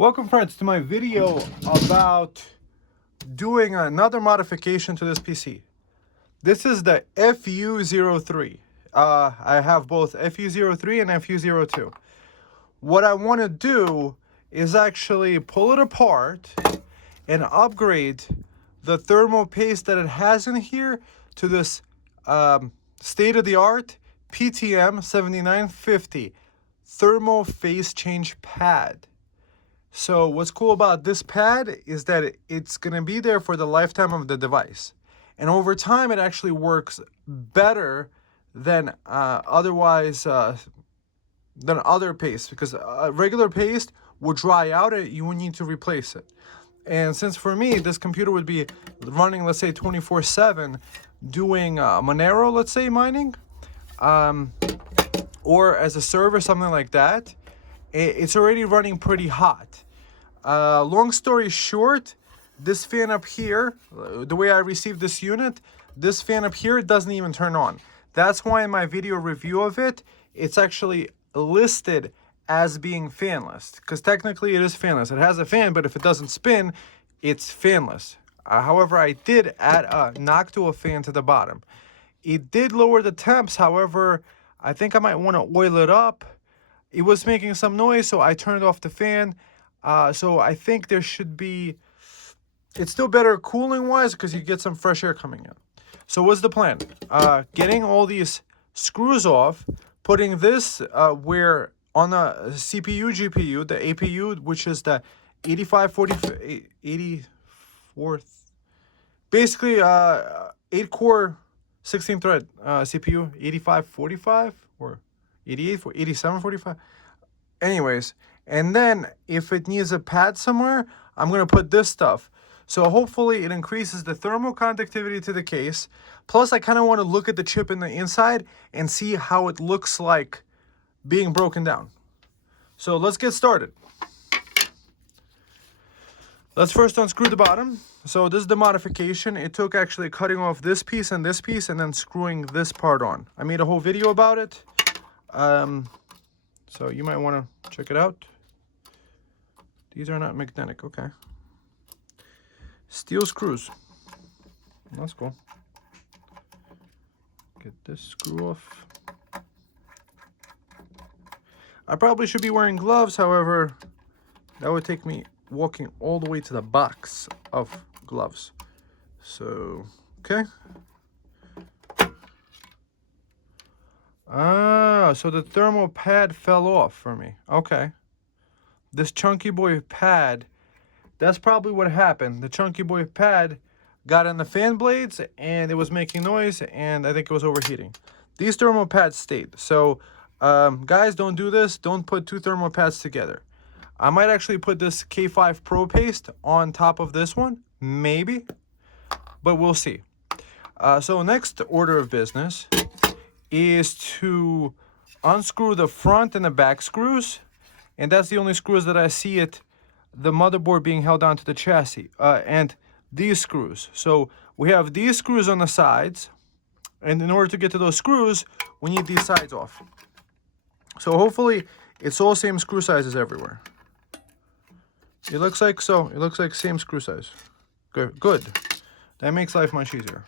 Welcome friends to my video about doing another modification to this PC. This is the FU03. I have both FU03 and FU02. What I want to do is actually pull it apart and upgrade the thermal paste that it has in here to this state-of-the-art PTM7950 thermal phase change pad. So what's cool about this pad is that it's going to be there for the lifetime of the device. And over time, it actually works better than than other paste, because regular paste will dry out and you will need to replace it. And since for me, this computer would be running, let's say 24/7, doing Monero, let's say mining, or as a server, something like that, it's already running pretty hot. Long story short, this fan up here, the way I received this unit, this fan up here doesn't even turn on. That's why in my video review of it, it's actually listed as being fanless, because technically it is fanless. It has a fan, but if it doesn't spin, it's fanless. However, I did add a Noctua fan to the bottom. It did lower the temps. However, I think I might want to oil it up. It was making some noise, so I turned off the fan. So I think there should be, it's still better cooling wise because you get some fresh air coming in. So what's the plan? Getting all these screws off, putting this where on the CPU, GPU, the APU, which is the 84, basically 8-core 16-thread CPU, 8545 or 8745. Anyways, and then if it needs a pad somewhere, I'm going to put this stuff. So hopefully it increases the thermal conductivity to the case. Plus, I kind of want to look at the chip in the inside and see how it looks like being broken down. So let's get started. Let's first unscrew the bottom. So this is the modification. It took actually cutting off this piece and then screwing this part on. I made a whole video about it. So you might want to check it out. These are not magnetic, okay. Steel screws. That's cool. Get this screw off. I probably should be wearing gloves, however, that would take me walking all the way to the box of gloves. So, okay. So the thermal pad fell off for me. Okay. This chunky boy pad, that's probably what happened. The chunky boy pad got in the fan blades and it was making noise, and I think it was overheating. These thermal pads stayed. So guys, don't do this. Don't put two thermal pads together. I might actually put this K5 Pro paste on top of this one, maybe, but we'll see. So next order of business is to unscrew the front and the back screws, and that's the only screws that I see the motherboard being held onto the chassis, and these screws. So we have these screws on the sides, and in order to get to those screws, we need these sides off. So hopefully it's all same screw sizes everywhere. It looks like so. It looks like same screw size. Good. That makes life much easier.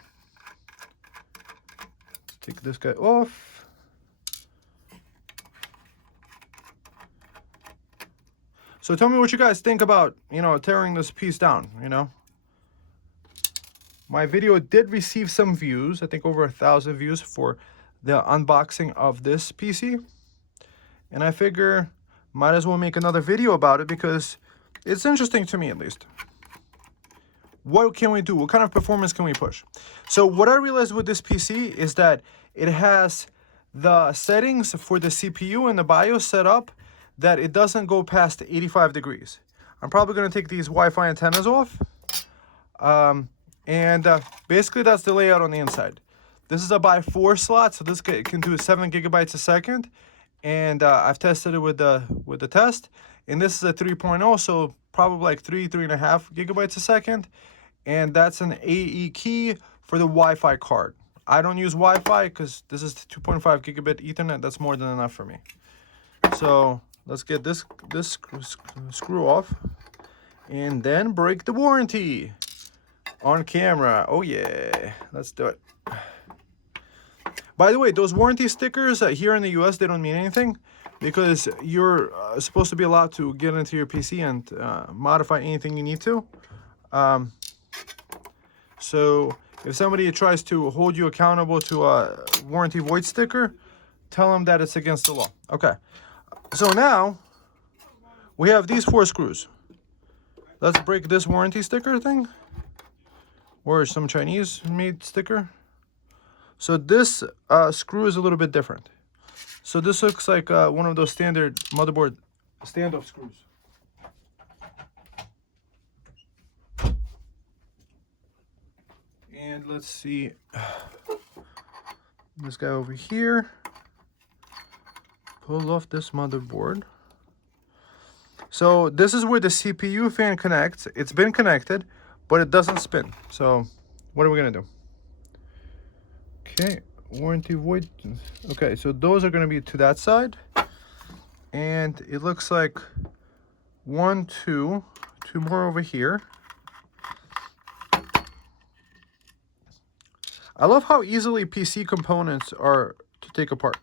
Take this guy off. So tell me what you guys think about, tearing this piece down, My video did receive some views. I think over 1,000 views for the unboxing of this PC. And I figure might as well make another video about it because it's interesting to me, at least. What can we do? What kind of performance can we push? So what I realized with this PC is that it has the settings for the CPU and the BIOS set up that it doesn't go past 85 degrees. I'm probably going to take these Wi-Fi antennas off. Basically that's the layout on the inside. This is a by 4 slot, so this can do 7 gigabytes a second. And I've tested it with the test. And this is a 3.0, so probably like 3.5 gigabytes a second. And that's an AE key for the Wi-Fi card. I don't use Wi-Fi because this is 2.5 gigabit Ethernet. That's more than enough for me. So let's get this screw off, and then break the warranty on camera. Oh yeah, let's do it. By the way, those warranty stickers here in the US, they don't mean anything, because you're supposed to be allowed to get into your PC and modify anything you need to. So if somebody tries to hold you accountable to a warranty void sticker, tell them that it's against the law. Okay, so now we have these 4 screws. Let's break this warranty sticker thing, or some Chinese made sticker. So this screw is a little bit different. So this looks like one of those standard motherboard standoff screws. And let's see this guy over here. Pull off this motherboard. So this is where the CPU fan connects. It's been connected, but it doesn't spin. So what are we gonna do? Okay, warranty void. Okay, so those are gonna be to that side. And it looks like 1, 2 more over here. I love how easily PC components are to take apart.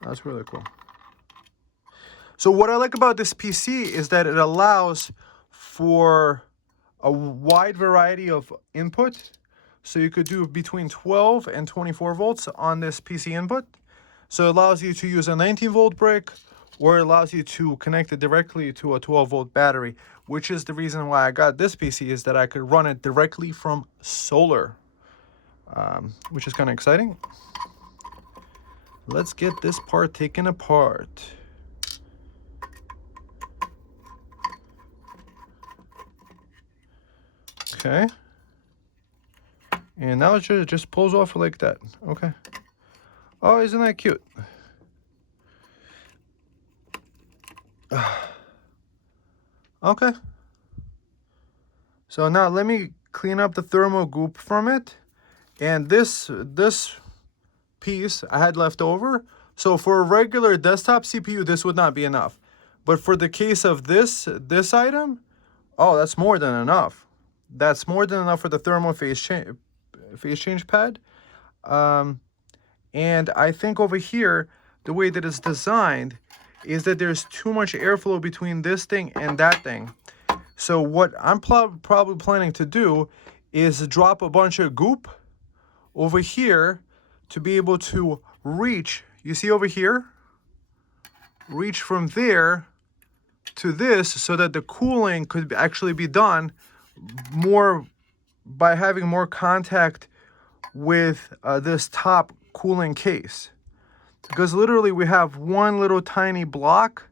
That's really cool. So what I like about this PC is that it allows for a wide variety of input. So you could do between 12 and 24 volts on this PC input. So it allows you to use a 19-volt brick, or it allows you to connect it directly to a 12-volt battery, which is the reason why I got this PC, is that I could run it directly from solar, which is kind of exciting. Let's get this part taken apart. Okay. And now it just pulls off like that. Okay. Oh, isn't that cute? Okay. So now let me clean up the thermal goop from it. And this piece I had left over. So for a regular desktop CPU, this would not be enough. But for the case of this item, oh, that's more than enough. That's more than enough for the thermal phase change pad. And I think over here, the way that it's designed is that there's too much airflow between this thing and that thing. So what I'm probably planning to do is drop a bunch of goop over here to be able to reach, you see over here? Reach from there to this, so that the cooling could actually be done more by having more contact with this top cooling case. Because literally we have one little tiny block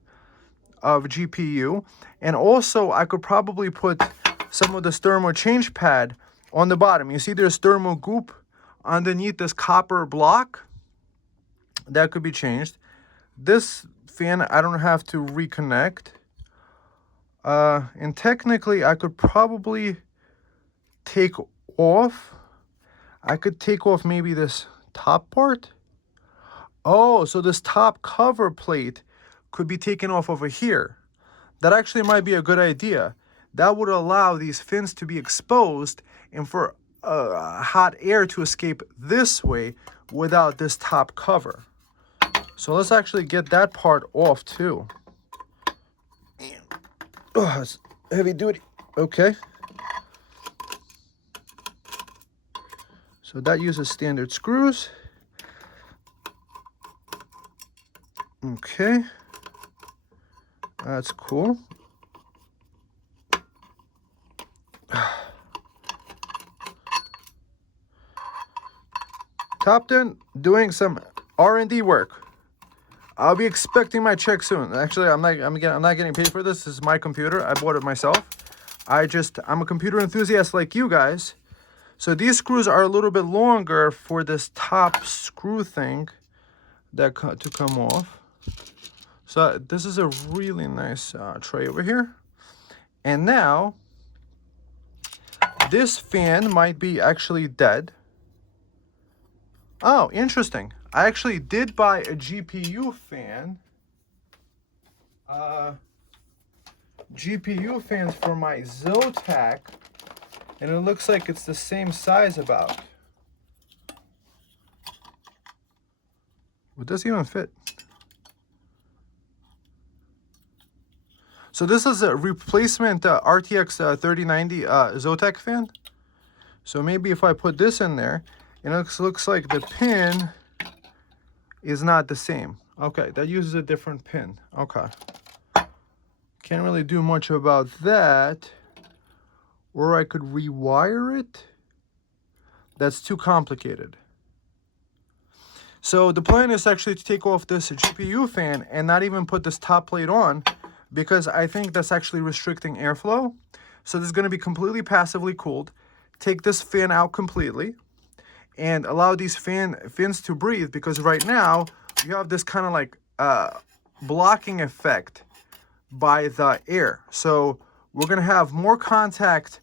of GPU, and also I could probably put some of this thermal change pad on the bottom. You see there's thermal goop underneath this copper block that could be changed. This fan I don't have to reconnect, and technically I could probably take off. I could take off maybe this top part. Oh, so this top cover plate could be taken off over here. That actually might be a good idea. That would allow these fins to be exposed and for hot air to escape this way without this top cover. So let's actually get that part off too. Oh, it's heavy duty. Okay. So that uses standard screws. Okay. That's cool. Topton doing some R&D work. I'll be expecting my check soon. Actually, I'm not getting paid for this. This is my computer. I bought it myself. I'm a computer enthusiast like you guys. So these screws are a little bit longer for this top screw thing to come off. So this is a really nice tray over here. And now this fan might be actually dead. Oh, interesting. I actually did buy a GPU fan. GPU fans for my Zotac, and it looks like it's the same size about. Would this even fit? So this is a replacement RTX 3090 Zotac fan. So maybe if I put this in there, and it looks like the pin is not the same. Okay, that uses a different pin. Okay. Can't really do much about that. Or I could rewire it. That's too complicated. So the plan is actually to take off this GPU fan and not even put this top plate on, because I think that's actually restricting airflow. So this is going to be completely passively cooled. Take this fan out completely and allow these fins to breathe, because right now you have this kind of like blocking effect by the air. So we're going to have more contact,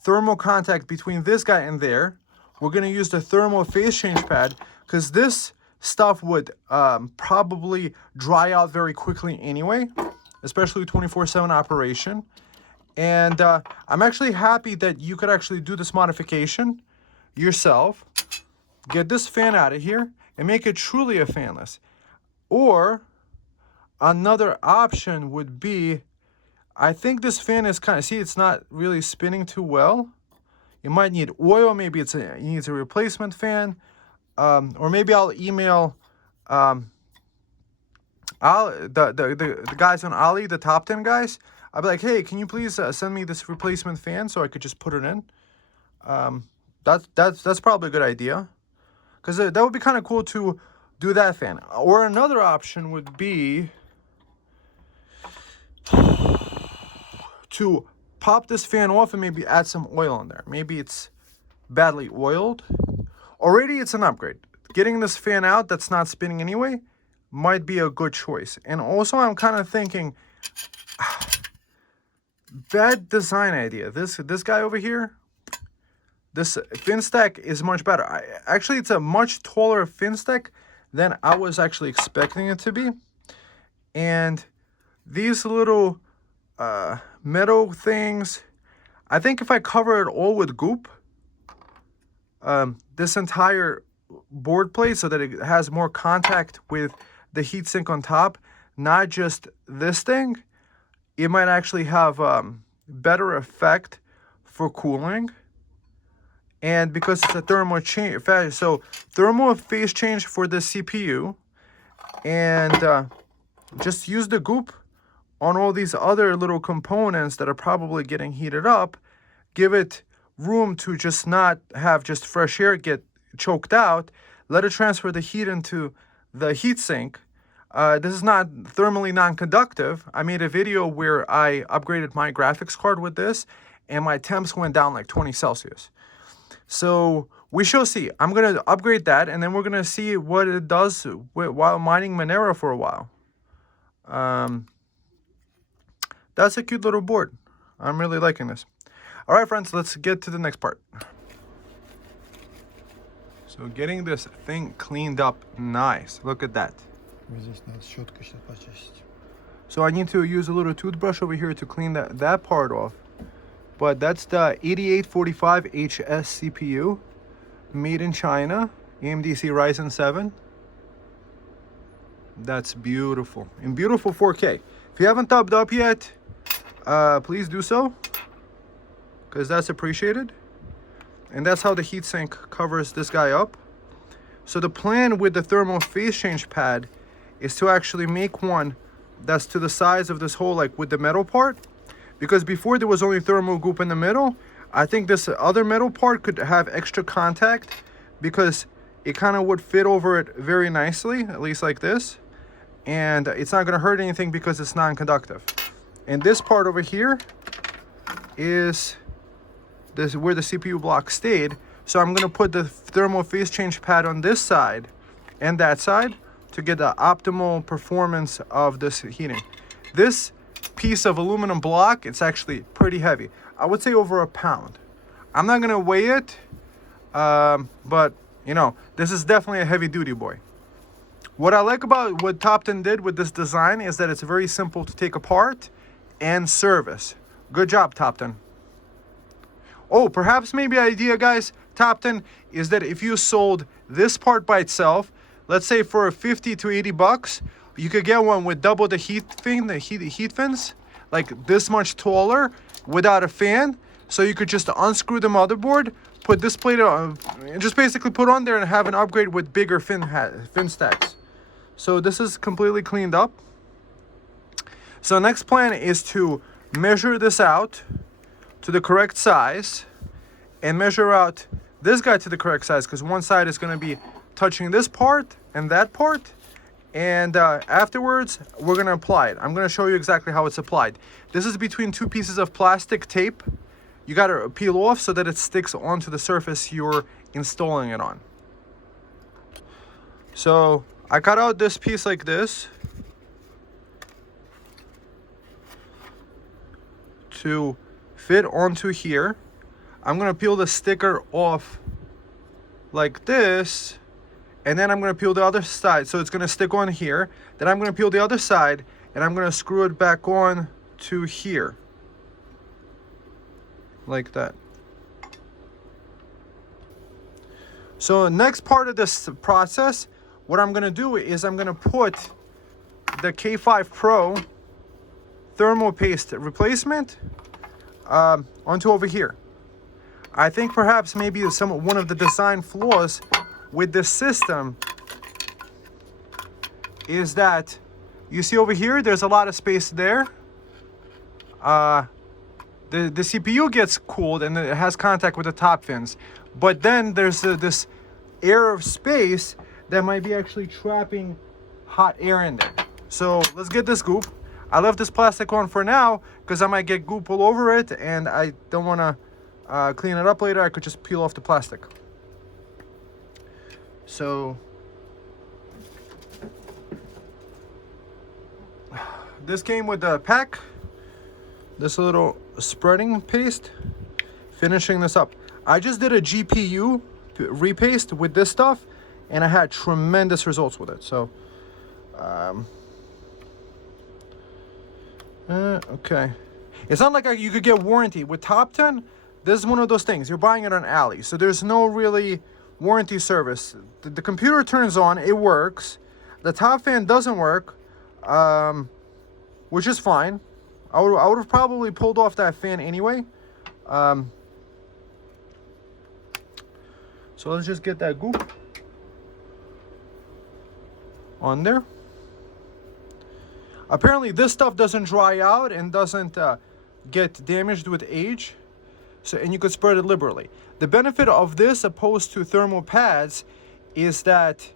thermal contact between this guy and there. We're going to use the thermal phase change pad, because this stuff would probably dry out very quickly anyway, especially 24/7 operation. And I'm actually happy that you could actually do this modification yourself. Get this fan out of here and make it truly a fanless. Or another option would be, I think this fan is kind of, see, it's not really spinning too well. You might need oil, maybe it needs a replacement fan. Or maybe I'll email the guys on Ali, the Topton guys. I'll be like, hey, can you please send me this replacement fan so I could just put it in? That's probably a good idea, because that would be kind of cool to do that fan. Or another option would be to pop this fan off and maybe add some oil in there. Maybe it's badly oiled. Already it's an upgrade. Getting this fan out that's not spinning anyway might be a good choice. And also I'm kind of thinking, bad design idea. This guy over here, this fin stack is much better. Actually, it's a much taller fin stack than I was actually expecting it to be. And these little metal things, I think if I cover it all with goop, this entire board plate, so that it has more contact with the heatsink on top, not just this thing, it might actually have better effect for cooling. And because it's a thermal change, so thermal phase change for the CPU, and just use the goop on all these other little components that are probably getting heated up. Give it room to just not have just fresh air get choked out. Let it transfer the heat into the heatsink. This is not thermally non-conductive. I made a video where I upgraded my graphics card with this, and my temps went down like 20 Celsius. So we shall see. I'm going to upgrade that, and then we're going to see what it does while mining Monero for a while. That's a cute little board. I'm really liking this. All right, friends, let's get to the next part. So getting this thing cleaned up nice. Look at that. So I need to use a little toothbrush over here to clean that part off. But that's the 8845HS CPU, made in China, AMD Ryzen 7. That's beautiful, in beautiful 4K. If you haven't thumbed up yet, please do so, because that's appreciated. And that's how the heatsink covers this guy up. So the plan with the thermal phase change pad is to actually make one that's to the size of this hole, like with the metal part. Because before there was only thermal goop in the middle, I think this other metal part could have extra contact, because it kind of would fit over it very nicely, at least like this. And it's not going to hurt anything because it's non-conductive. And this part over here is this where the CPU block stayed. So I'm going to put the thermal phase change pad on this side and that side to get the optimal performance of this heating. This piece of aluminum block, it's actually pretty heavy. I would say over a pound. I'm not going to weigh it, but you know, this is definitely a heavy duty boy. What I like about what Topton did with this design is that it's very simple to take apart and service. Good job, Topton. Oh, perhaps maybe idea, guys, Topton, is that if you sold this part by itself, let's say for 50 to 80 bucks, you could get one with double the heat fin, the heat fins, like this much taller, without a fan. So you could just unscrew the motherboard, put this plate on, and just basically put on there and have an upgrade with bigger fin stacks. So this is completely cleaned up. So next plan is to measure this out to the correct size and measure out this guy to the correct size, because one side is going to be touching this part and that part, and afterwards we're going to apply it. I'm going to show you exactly how it's applied. This is between two pieces of plastic tape. You got to peel off so that it sticks onto the surface you're installing it on. So I cut out this piece like this to fit onto here. I'm gonna peel the sticker off like this, and then I'm gonna peel the other side, so it's gonna stick on here. Then I'm gonna peel the other side, and I'm gonna screw it back on to here, like that. So next part of this process, what I'm gonna do is I'm gonna put the K5 Pro thermal paste replacement onto over here. I think perhaps maybe one of the design flaws with this system is that you see over here there's a lot of space there. The CPU gets cooled and it has contact with the top fins, but then there's this air of space that might be actually trapping hot air in there. So let's get this goop. I left this plastic on for now because I might get goop all over it, and I don't want to clean it up later. I could just peel off the plastic. So this came with the pack, this little spreading paste, finishing this up. I just did a GPU repaste with this stuff, and I had tremendous results with it. So okay, it's not like you could get warranty with Topton. This is one of those things, you're buying it on Ali, so there's no really warranty service. The computer turns on, it works. The top fan doesn't work, which is fine. I would have probably pulled off that fan anyway. So let's just get that goop on there. Apparently this stuff doesn't dry out and doesn't get damaged with age, so, and you could spread it liberally. The benefit of this opposed to thermal pads is that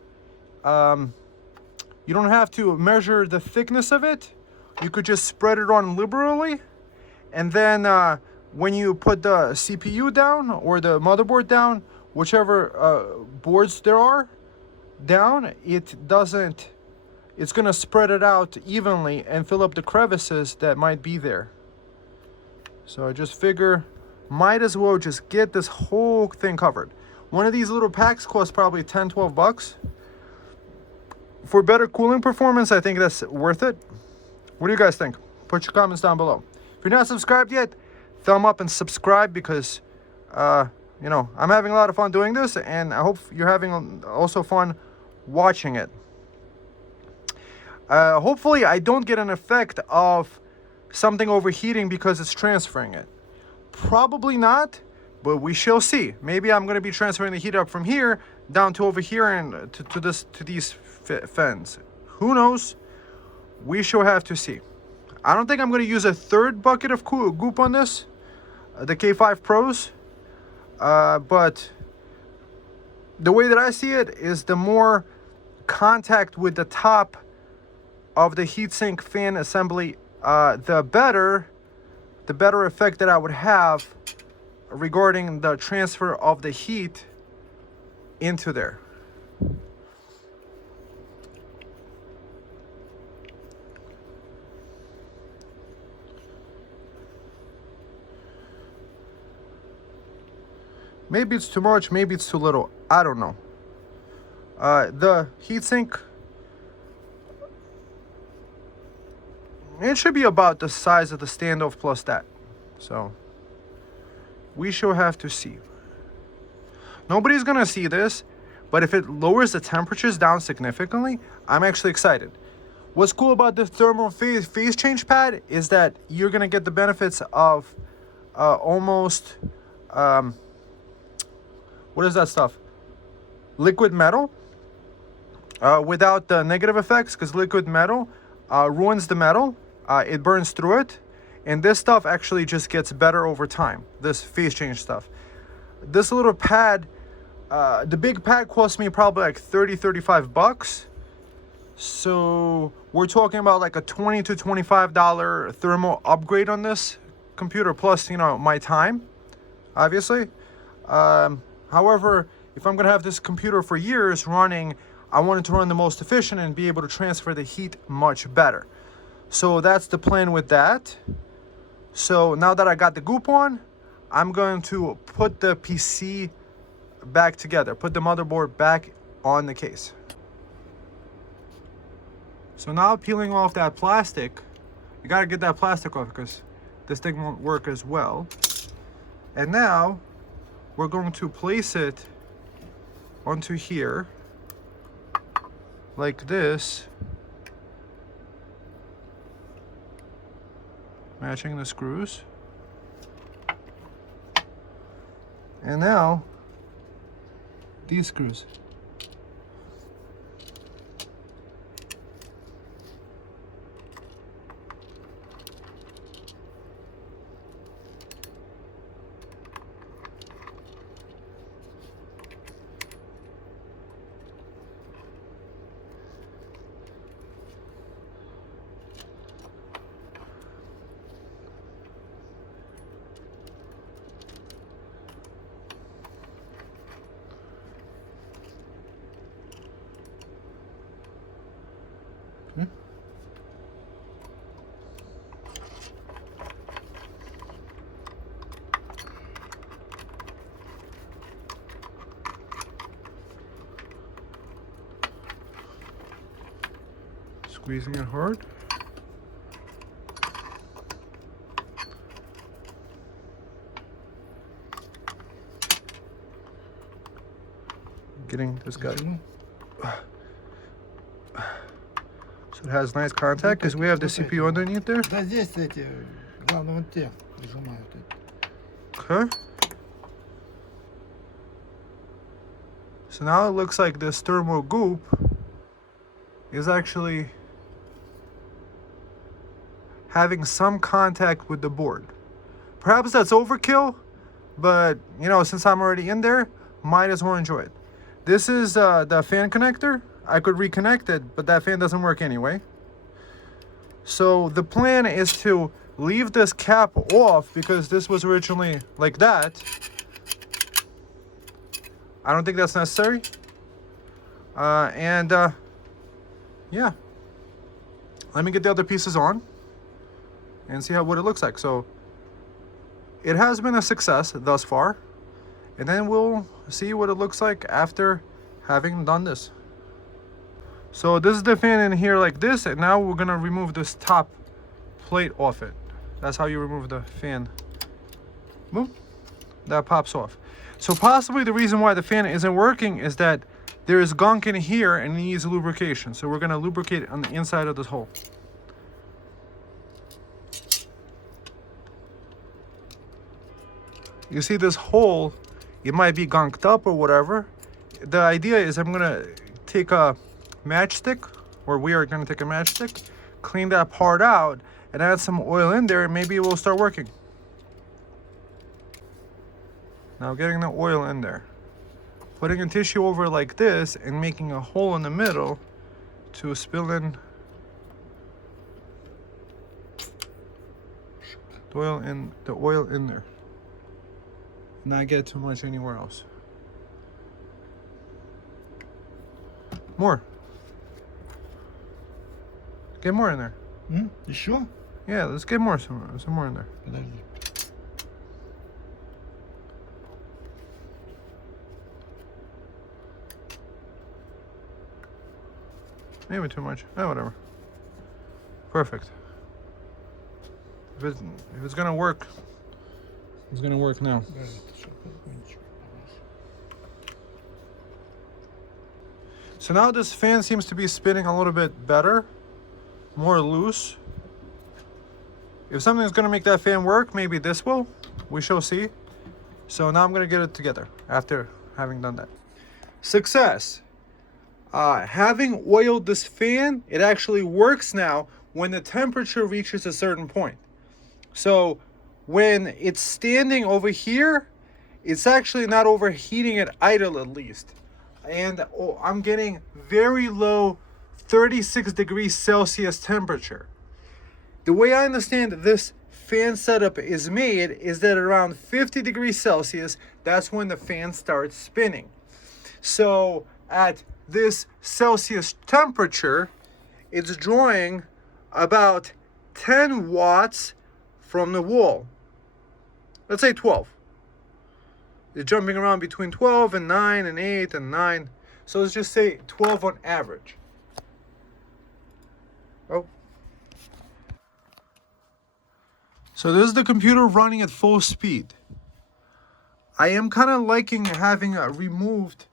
you don't have to measure the thickness of it. You could just spread it on liberally, and then when you put the CPU down or the motherboard down, whichever boards there are down, it's gonna spread it out evenly and fill up the crevices that might be there. So I just figure might as well just get this whole thing covered. One of these little packs costs probably 10-12 bucks. For better cooling performance, I think that's worth it. What do you guys think? Put your comments down below. If you're not subscribed yet, thumb up and subscribe, because you know, I'm having a lot of fun doing this, and I hope you're having also fun watching it. Hopefully I don't get an effect of something overheating because it's transferring it. Probably not, but we shall see. Maybe I'm going to be transferring the heat up from here down to over here and to these fans. Who knows? We shall have to see. I don't think I'm going to use a third bucket of goop on this, the K5 Pros, but the way that I see it is the more contact with the top of the heatsink fan assembly, the better effect that I would have regarding the transfer of the heat into there. Maybe it's too much, maybe it's too little. I don't know. The heatsink It should be about the size of the standoff plus that. So we shall have to see. Nobody's gonna see this, but if it lowers the temperatures down significantly, I'm actually excited. What's cool about this thermal phase change pad is that you're gonna get the benefits of almost what is that stuff? Liquid metal without the negative effects, because liquid metal ruins the metal. It burns through it, and this stuff actually just gets better over time. This phase change stuff. This little pad, the big pad cost me probably like 35 bucks. So we're talking about like a $20 to $25 thermal upgrade on this computer, plus, you know, my time, obviously. However, if I'm gonna have this computer for years running, I want it to run the most efficient and be able to transfer the heat much better. So that's the plan with that. So now that I got the goop on, I'm going to put the PC back together, put the motherboard back on the case. So now peeling off that plastic, you gotta get that plastic off because this thing won't work as well. And now we're going to place it onto here like this, matching the screws. And now these screws. Squeezing it hard. Getting this guy. So it has nice contact because we have the CPU underneath there. Okay. So now it looks like this thermal goop is actually having some contact with the board. Perhaps that's overkill, but you know, since I'm already in there, might as well enjoy it. This is the fan connector. I could reconnect it, but that fan doesn't work anyway. So the plan is to leave this cap off because this was originally like that. I don't think that's necessary. Yeah. Let me get the other pieces on and see what it looks like. So it has been a success thus far, and then we'll see what it looks like after having done this. So this is the fan in here like this, and now we're gonna remove this top plate off it. That's how you remove the fan. Boom, that pops off. So possibly the reason why the fan isn't working is that there is gunk in here and it needs lubrication. So we're gonna lubricate it on the inside of this hole. You see this hole, it might be gunked up or whatever. The idea is I'm gonna take a matchstick, or we are gonna take a matchstick, clean that part out, and add some oil in there, and maybe it will start working. Now getting the oil in there. Putting a tissue over like this and making a hole in the middle to spill in the oil in there. Not get too much anywhere else. More. Get more in there. You sure? Yeah, let's get more, some more in there. Maybe too much. Oh, whatever. Perfect. if it's gonna work, it's gonna work now. So now this fan seems to be spinning a little bit better, more loose. If something's gonna make that fan work, maybe this will. We shall see. So now I'm gonna get it together after having done that. Success. Having oiled this fan, it actually works now when the temperature reaches a certain point. So when it's standing over here, it's actually not overheating at idle at least. And I'm getting very low 36 degrees Celsius temperature. The way I understand this fan setup is made is that around 50 degrees Celsius, that's when the fan starts spinning. So at this Celsius temperature, it's drawing about 10 watts from the wall. Let's say 12. It's jumping around between 12 and 9 and 8 and 9. So let's just say 12 on average. Oh. So this is the computer running at full speed. I am kind of liking having removed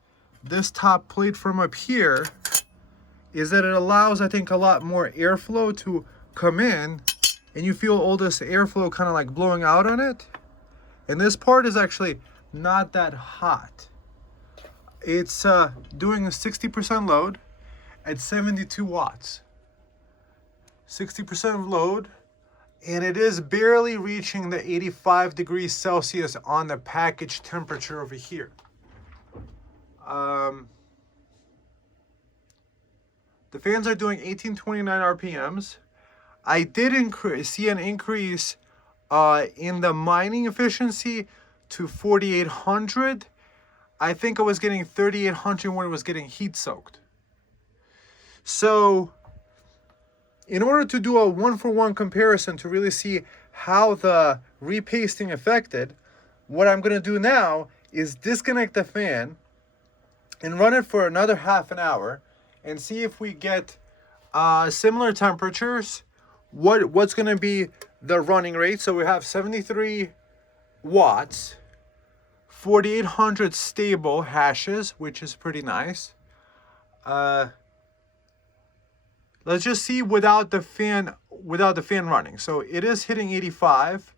this top plate from up here, is that it allows, I think, a lot more airflow to come in, and you feel all this airflow kind of like blowing out on it. And this part is actually not that hot. It's doing a 60% load at 72 watts. 60% of load, and it is barely reaching the 85 degrees Celsius on the package temperature over here. The fans are doing 1829 RPMs. I did see an increase in the mining efficiency to 4800. I think I was getting 3800 when it was getting heat soaked. So in order to do a one-for-one comparison to really see how the repasting affected, what I'm going to do now is disconnect the fan and run it for another half an hour and see if we get similar temperatures. What's going to be the running rate? So we have 73 watts, 4800 stable hashes, which is pretty nice. Let's just see without the fan running. So it is hitting 85,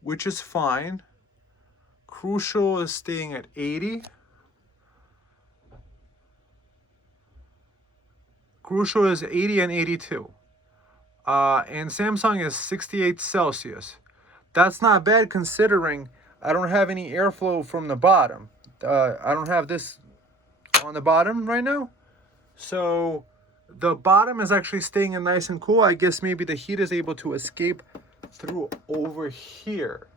which is fine. Crucial is staying at 80. Crucial is 80 and 82. And Samsung is 68 Celsius. That's not bad considering I don't have any airflow from the bottom. I don't have this on the bottom right now. So the bottom is actually staying in nice and cool. I guess maybe the heat is able to escape through over here.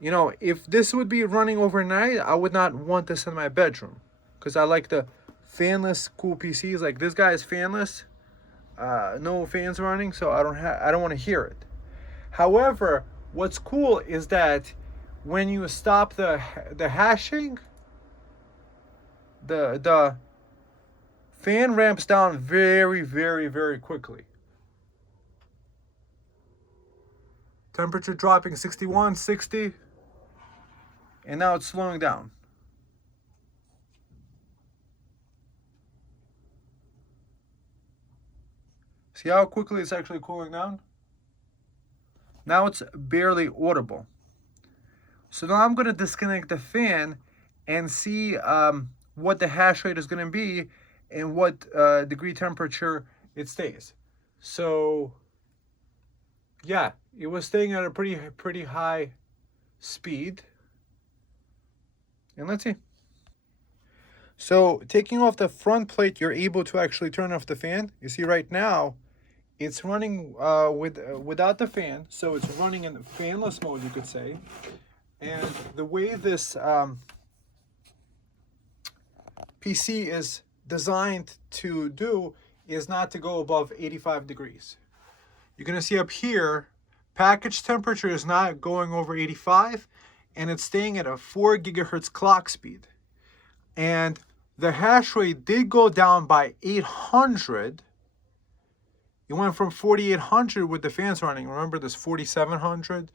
You know, if this would be running overnight, I would not want this in my bedroom, because I like the fanless cool PCs. Like this guy is fanless, no fans running, so I don't want to hear it. However, what's cool is that when you stop the hashing, the fan ramps down very, very, very quickly. Temperature dropping 61, 60, and now it's slowing down. See how quickly it's actually cooling down? Now it's barely audible. So now I'm going to disconnect the fan and see what the hash rate is going to be and what degree temperature it stays. So yeah, it was staying at a pretty high speed. And let's see. So taking off the front plate, you're able to actually turn off the fan. You see right now, it's running without the fan, so it's running in fanless mode, you could say. And the way this PC is designed to do is not to go above 85 degrees. You're going to see up here, package temperature is not going over 85, and it's staying at a 4 gigahertz clock speed. And the hash rate did go down by 800, It went from 4800 with the fans running. Remember this 4700?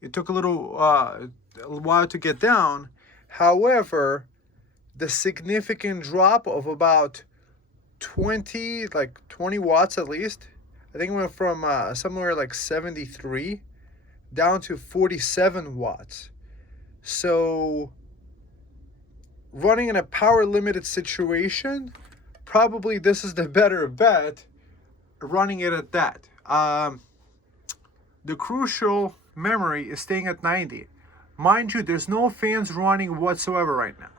It took a while to get down. However, the significant drop of about 20 watts at least. I think it went from somewhere like 73 down to 47 watts. So running in a power limited situation, probably this is the better bet, running it at that. The crucial memory is staying at 90. Mind you, there's no fans running whatsoever right now.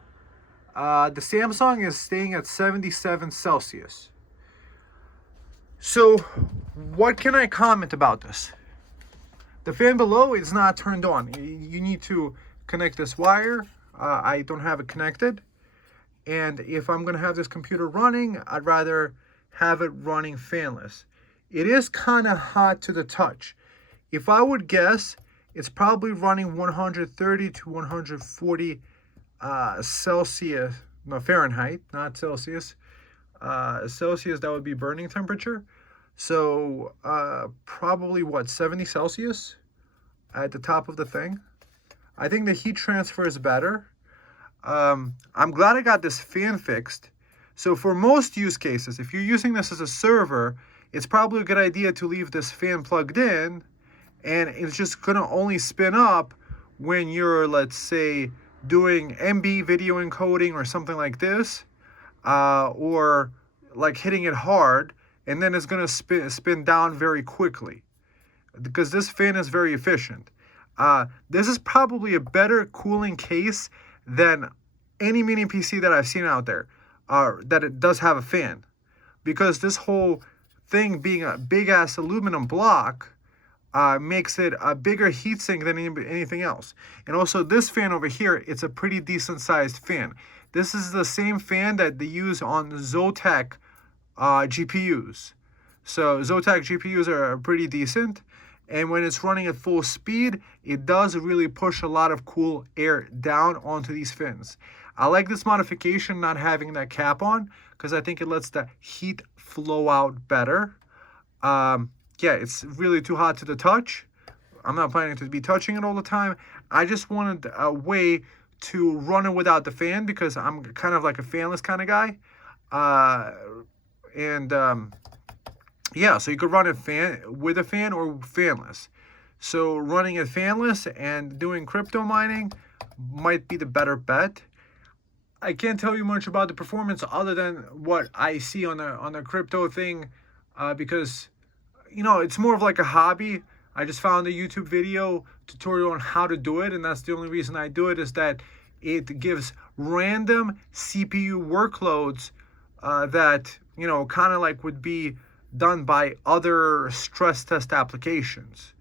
The Samsung is staying at 77 Celsius. So what can I comment about this? The fan below is not turned on. You need to connect this wire. I don't have it connected. And if I'm going to have this computer running, I'd rather have it running fanless. It is kind of hot to the touch. If I would guess, it's probably running 130 to 140 Celsius, no, Fahrenheit, not Celsius. Celsius, that would be burning temperature. So probably 70 Celsius at the top of the thing. I think the heat transfer is better. I'm glad I got this fan fixed. So for most use cases, if you're using this as a server, it's probably a good idea to leave this fan plugged in, and it's just gonna only spin up when you're, let's say, doing MB video encoding or something like this, or like hitting it hard, and then it's gonna spin down very quickly because this fan is very efficient. This is probably a better cooling case than any mini PC that I've seen out there, that it does have a fan, because this whole thing being a big ass aluminum block makes it a bigger heatsink than anything else. And also this fan over here, it's a pretty decent sized fan. This is the same fan that they use on Zotac GPUs. So Zotac GPUs are pretty decent, and when it's running at full speed, it does really push a lot of cool air down onto these fins. I like this modification not having that cap on, because I think it lets the heat flow out better. Yeah, it's really too hot to the touch. I'm not planning to be touching it all the time. I just wanted a way to run it without the fan, because I'm kind of like a fanless kind of guy. Yeah, so you could run it with a fan or fanless. So running it fanless and doing crypto mining might be the better bet. I can't tell you much about the performance other than what I see on the crypto thing, because it's more of like a hobby. I just found a YouTube video tutorial on how to do it, and that's the only reason I do it, is that it gives random CPU workloads that kind of like would be done by other stress test applications.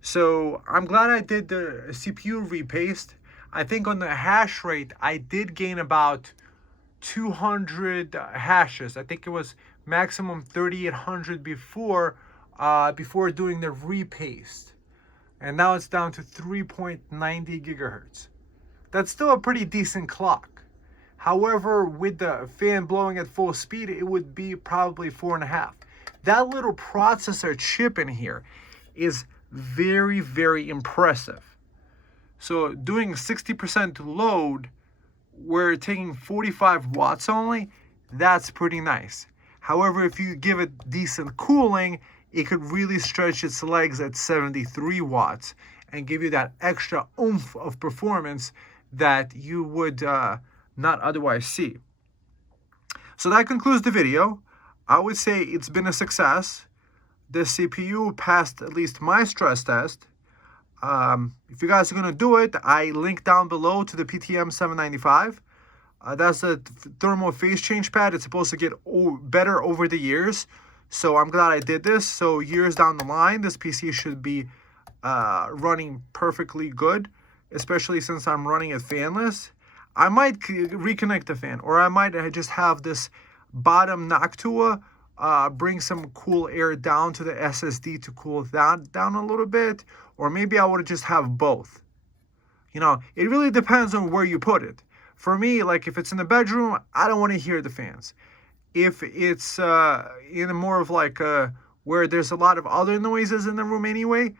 So I'm glad I did the CPU repaste. I think on the hash rate, I did gain about 200 hashes. I think it was maximum 3800 before doing the repaste. And now it's down to 3.90 gigahertz. That's still a pretty decent clock. However, with the fan blowing at full speed, it would be probably 4.5. That little processor chip in here is very, very impressive. So doing 60% load, we're taking 45 watts only, that's pretty nice. However, if you give it decent cooling, it could really stretch its legs at 73 watts and give you that extra oomph of performance that you would not otherwise see. So that concludes the video. I would say it's been a success. This CPU passed at least my stress test. If you guys are going to do it, I link down below to the PTM7950. That's a thermal phase change pad. It's supposed to get better over the years. So I'm glad I did this. So years down the line, this PC should be running perfectly good, especially since I'm running it fanless. I might reconnect the fan, or I might just have this bottom Noctua bring some cool air down to the SSD to cool that down a little bit, or maybe I would just have both. It really depends on where you put it. For me, like if it's in the bedroom, I don't want to hear the fans. If it's in more of like a where there's a lot of other noises in the room anyway,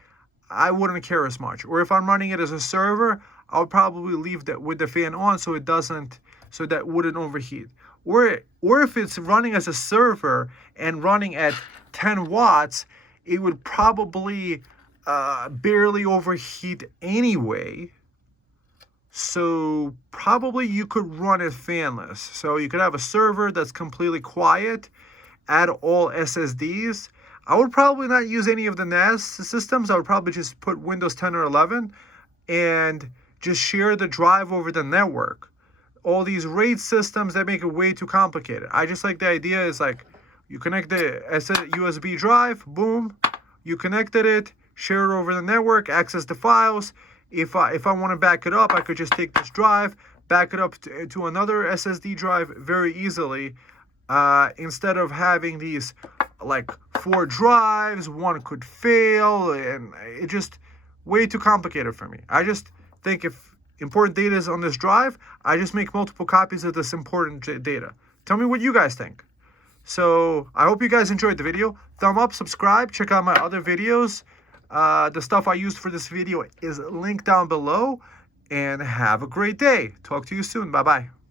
I wouldn't care as much. Or if I'm running it as a server, I'll probably leave that with the fan on so that wouldn't overheat. Or if it's running as a server and running at 10 watts, it would probably barely overheat anyway. So probably you could run it fanless. So you could have a server that's completely quiet, add all SSDs. I would probably not use any of the NAS systems. I would probably just put Windows 10 or 11 and just share the drive over the network. All these RAID systems, that make it way too complicated. I just like the idea is like, you connect the USB drive, boom, you connected it, share it over the network, access the files. If I want to back it up, I could just take this drive, back it up to another SSD drive very easily. Instead of having these like 4 drives, one could fail, and it just way too complicated for me. I just think if important data is on this drive, I just make multiple copies of this important data. Tell me what you guys think. So I hope you guys enjoyed the video. Thumb up, subscribe, check out my other videos. The stuff I used for this video is linked down below. And have a great day. Talk to you soon. Bye-bye.